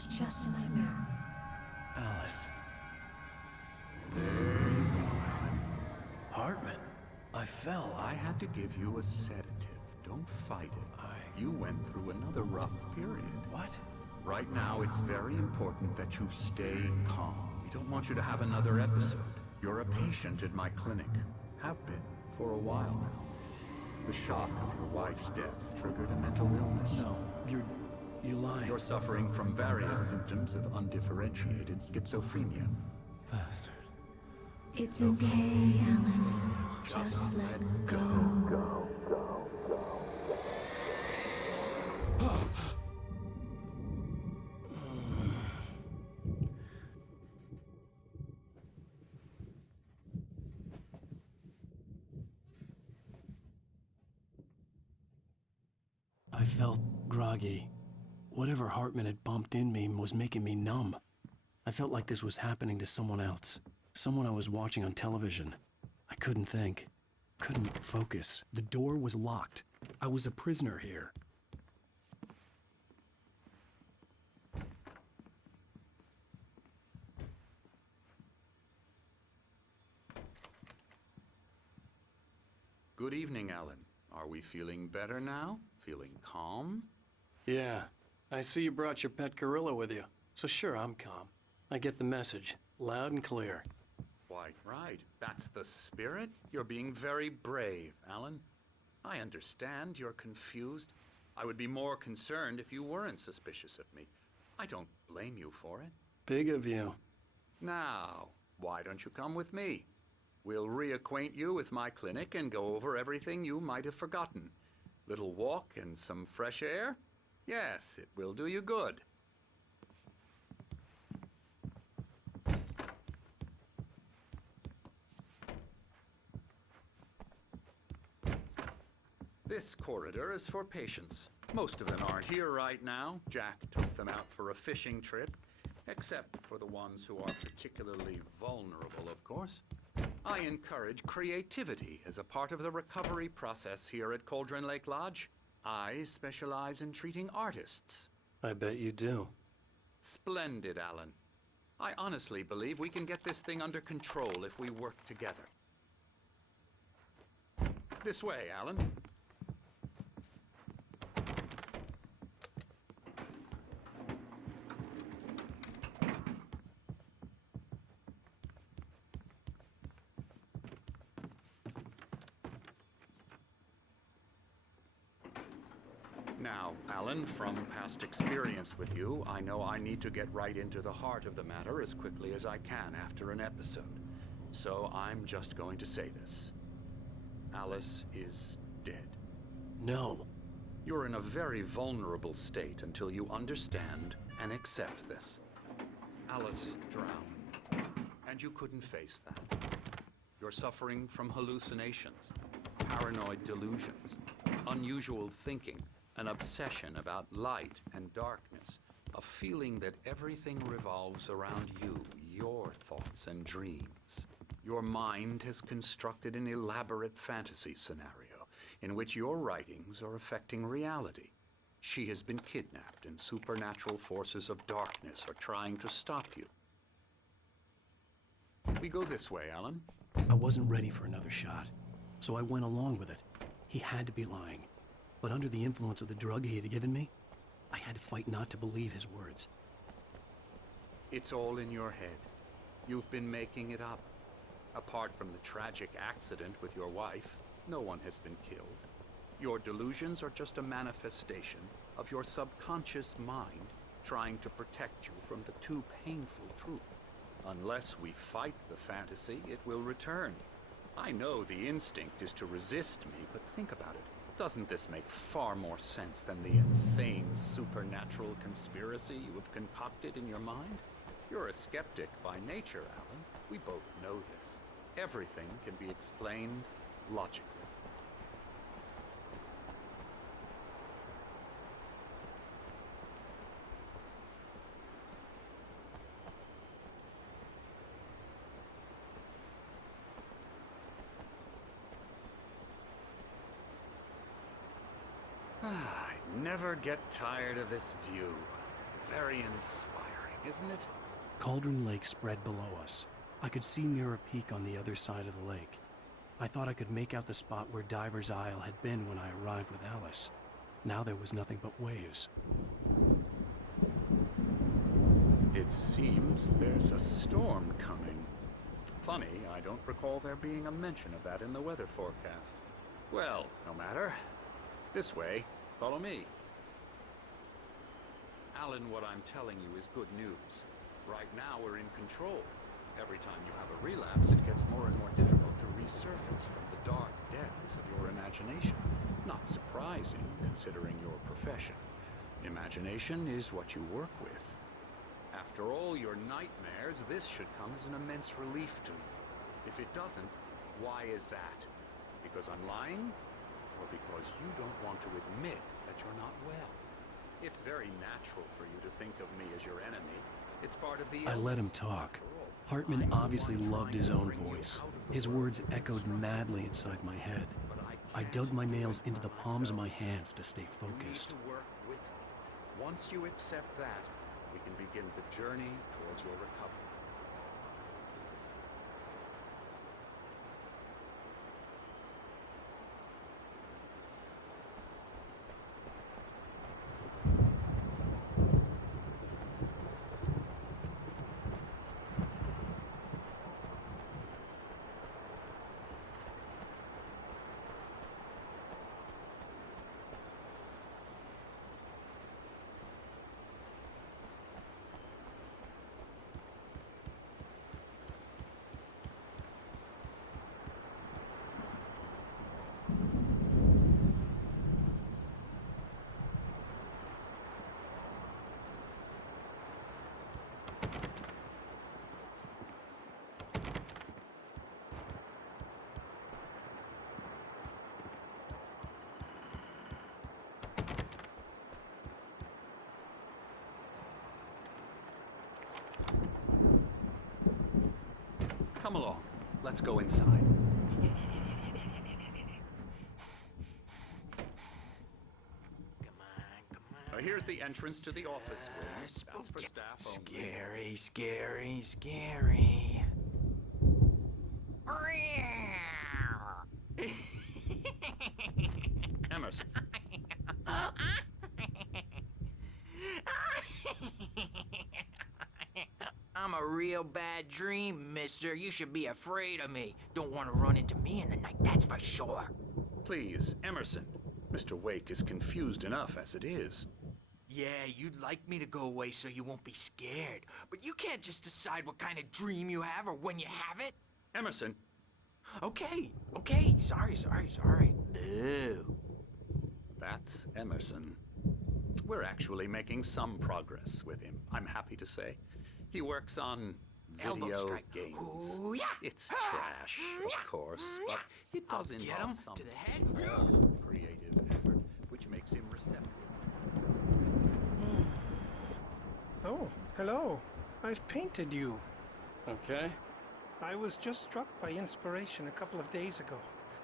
was just a nightmare. Alice. There you go, Alan. Hartman. I fell. I had to give you a sedative. Don't fight it. You went through another rough period. What? Right now, it's very important that you stay calm. We don't want you to have another episode. You're a patient at my clinic. Have been for a while now. The shock of your wife's death triggered a mental illness. No, you lying. You're suffering from various symptoms of undifferentiated schizophrenia. Bastard. It's okay, Alan. Just let go. I felt groggy. Whatever Hartman had bumped in me was making me numb. I felt like this was happening to someone else. Someone I was watching on television. I couldn't think. Couldn't focus. The door was locked. I was a prisoner here. Good evening, Alan. Are we feeling better now? Feeling calm? Yeah. I see you brought your pet gorilla with you. So sure, I'm calm. I get the message. Loud and clear. Quite right. That's the spirit. You're being very brave, Alan. I understand you're confused. I would be more concerned if you weren't suspicious of me. I don't blame you for it. Big of you. Now, why don't you come with me? We'll reacquaint you with my clinic and go over everything you might have forgotten. Little walk and some fresh air? Yes, it will do you good. This corridor is for patients. Most of them aren't here right now. Jack took them out for a fishing trip, except for the ones who are particularly vulnerable, of course. I encourage creativity as a part of the recovery process here at Cauldron Lake Lodge. I specialize in treating artists. I bet you do. Splendid, Alan. I honestly believe we can get this thing under control if we work together. This way, Alan. Now, Alan, from past experience with you, I know I need to get right into the heart of the matter as quickly as I can after an episode. So I'm just going to say this. Alice is dead. No. You're in a very vulnerable state until you understand and accept this. Alice drowned, and you couldn't face that. You're suffering from hallucinations, paranoid delusions, unusual thinking, an obsession about light and darkness, a feeling that everything revolves around you, your thoughts and dreams. Your mind has constructed an elaborate fantasy scenario in which your writings are affecting reality. She has been kidnapped and supernatural forces of darkness are trying to stop you. We go this way, Alan. I wasn't ready for another shot, so I went along with it. He had to be lying. But under the influence of the drug he had given me, I had to fight not to believe his words. It's all in your head. You've been making it up. Apart from the tragic accident with your wife, no one has been killed. Your delusions are just a manifestation of your subconscious mind trying to protect you from the too painful truth. Unless we fight the fantasy, it will return. I know the instinct is to resist me, but think about it. Doesn't this make far more sense than the insane supernatural conspiracy you have concocted in your mind? You're a skeptic by nature, Alan. We both know this. Everything can be explained logically. I never get tired of this view. very inspiring, isn't it? Cauldron Lake spread below us. I could see Mirror Peak on the other side of the lake. I thought I could make out the spot where Diver's Isle had been when I arrived with Alice. Now there was nothing but waves. It seems there's a storm coming. Funny, I don't recall there being a mention of that in the weather forecast. Well, no matter. This way. Follow me. Alan, what I'm telling you is good news. Right now, we're in control. Every time you have a relapse, it gets more and more difficult to resurface from the dark depths of your imagination. Not surprising, considering your profession. Imagination is what you work with. After all your nightmares, this should come as an immense relief to you. If it doesn't, why is that? Because I'm lying? Or because you don't want to admit that you're not well? It's very natural for you to think of me as your enemy. It's part of the I let him illness. talk. After all, Hartman I'm the obviously one loved trying his to own bring you voice. out of the His world words of echoed struggle. madly inside my head. But I can't dug my do nails it into the by palms of my myself. hands to stay You focused. need to work with me. Once you accept that, we can begin the journey towards your recovery. Come along. Let's go inside. Here's the entrance to the office wing. That's for staff only. Scary. Emerson, I'm a real bad dream, mister. You should be afraid of me. Don't want to run into me in the night, that's for sure. please, Emerson. Mr. Wake is confused enough as it is. Yeah, you'd like me to go away so you won't be scared. But you can't just decide what kind of dream you have or when you have it. Emerson, Okay. Sorry. Ew. that's Emerson. We're actually making some progress with him, I'm happy to say. He works on Elbow video strike. games. Ooh, yeah. It's trash, of course, but it does I'll get involve him some to the head. small creative effort, which makes him receptive. Oh, hello. I've painted you. Okay. I was just struck by inspiration a couple of days ago.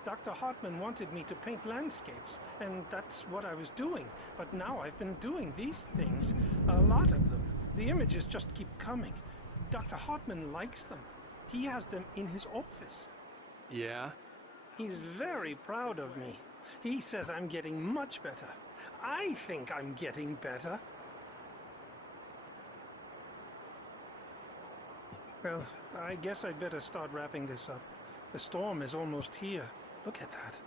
Dr. Hartman wanted me to paint landscapes, and that's what I was doing. But now I've been doing these things, a lot of them. The images just keep coming. Dr. Hartman likes them. He has them in his office. Yeah? He's very proud of me. He says I'm getting much better. I think I'm getting better. Well, I guess I'd better start wrapping this up. The storm is almost here. Look at that.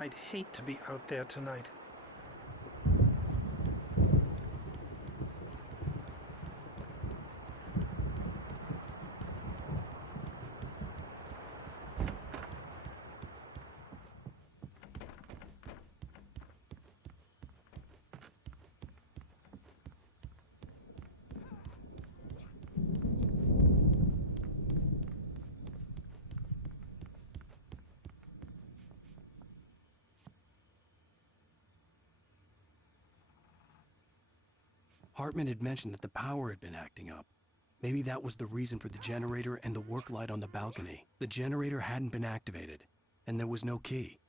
I'd hate to be out there tonight. Hartman had mentioned that the power had been acting up. Maybe that was the reason for the generator and the work light on the balcony. The generator hadn't been activated, and there was no key.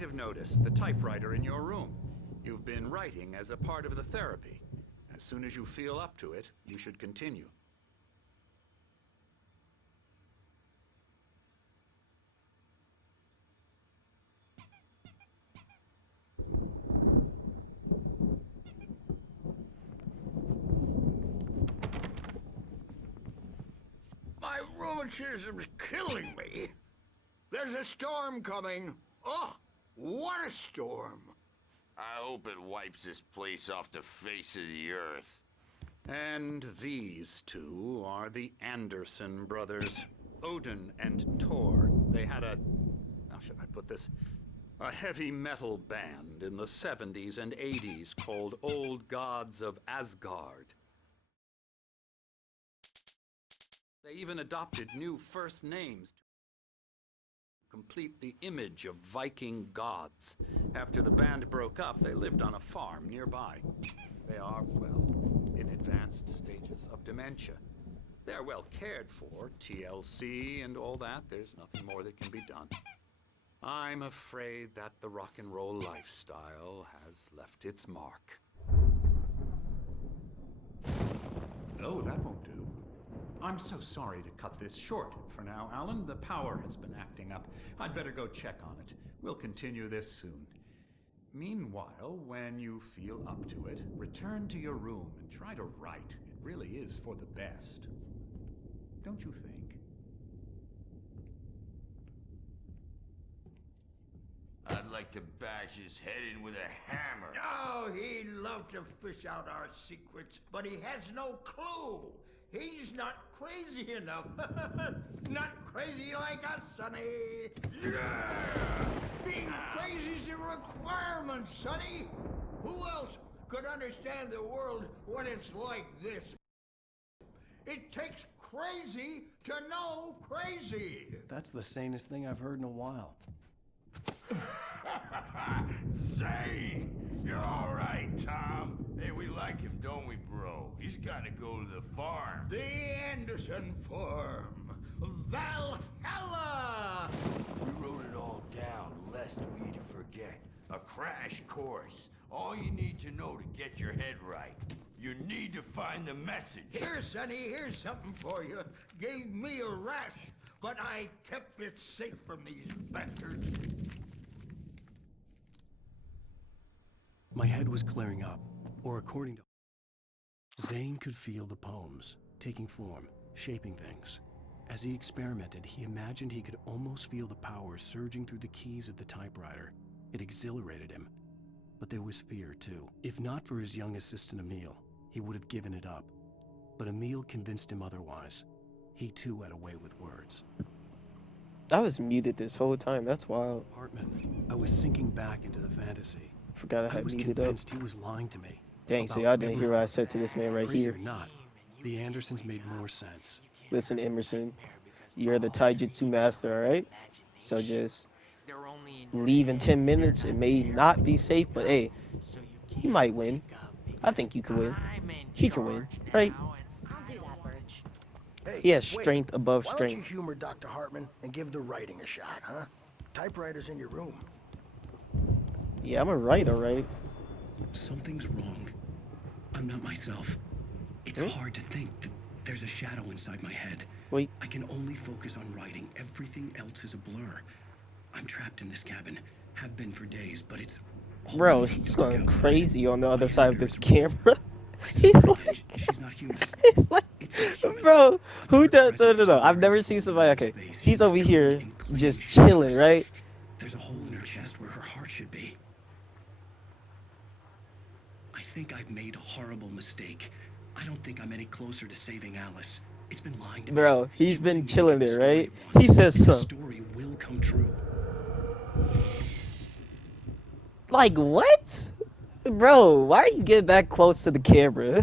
might have noticed the typewriter in your room. You've been writing as a part of the therapy. As soon as you feel up to it, you should continue. My rheumatism's killing me. There's a storm coming. Oh, what a storm. I hope it wipes this place off the face of the earth. And these two are the Anderson brothers, Odin and Thor. They had how should I put this? A heavy metal band in the 70s and 80s called Old Gods of Asgard. They even adopted new first names to complete the image of Viking gods. After the band broke up, they lived on a farm nearby. They are, well, in advanced stages of dementia. They're well cared for, TLC and all that. There's nothing more that can be done. I'm afraid that the rock and roll lifestyle has left its mark. Oh, that won't do. I'm so sorry to cut this short for now, Alan. The power has been acting up. I'd better go check on it. We'll continue this soon. Meanwhile, when you feel up to it, return to your room and try to write. It really is for the best. Don't you think? I'd like to bash his head in with a hammer. Oh, he'd love to fish out our secrets, but he has no clue. He's not crazy enough. Not crazy like us, Sonny. Yeah! Being crazy's a requirement, Sonny. Who else could understand the world when it's like this? It takes crazy to know crazy. That's the sanest thing I've heard in a while. Zane! You're all right, Tom. Hey, we like him, don't we, bro? He's got to go to the farm. The Anderson Farm. Valhalla! We wrote it all down, lest we forget. A crash course. All you need to know to get your head right. You need to find the message. Here, Sonny, here's something for you. Gave me a rash, but I kept it safe from these bastards. My head was clearing up, or according to Zane could feel the poems, taking form, shaping things. As he experimented, he imagined he could almost feel the power surging through the keys of the typewriter. It exhilarated him. But there was fear, too. If not for his young assistant Emil, he would have given it up. But Emil convinced him otherwise. He, too, had a way with words. I was muted this whole time. That's wild. Hartman, I was sinking back into the fantasy. Forgot I I had was muted up. convinced he was lying to me. Dang, so about y'all didn't hear what I everything. said to this man right Crazy here. or not, the Andersons made more sense. Listen, Emerson, you're the taijutsu master, alright? So just leave in 10 minutes. It may not be safe, but hey, he might win. I think you can win. He can win, right? I'll do that, Birch. Hey, He has wait. strength above Why don't you strength. humor Dr. Hartman and give the writing a shot, huh? Typewriter's in your room. Yeah, I'm a writer, right? Something's wrong. I'm not myself. It's Hmm? hard to think that there's a shadow inside my head. Wait. I can only focus on writing. Everything else is a blur. I'm trapped in this cabin. Have been for days, but it's all Bro, from he's dark going outside. crazy on the My other side of editor this is camera. I He's swear, like, she's not human. he's like, It's like she- bro, who Her does, no, presence no, is no, I've wearing never a seen hole somebody, in okay, her space. he's It's over here covered in clean just sheets. chilling, right? There's a hole in her chest where her heart should be. I think I've made a horrible mistake. I don't think I'm any closer to saving Alice. It's been lying to me. Bro, he's It been wasn't chilling making the there, right? story it was, He says and the so. story will come true. Like, what? Bro, why are you getting that close to the camera?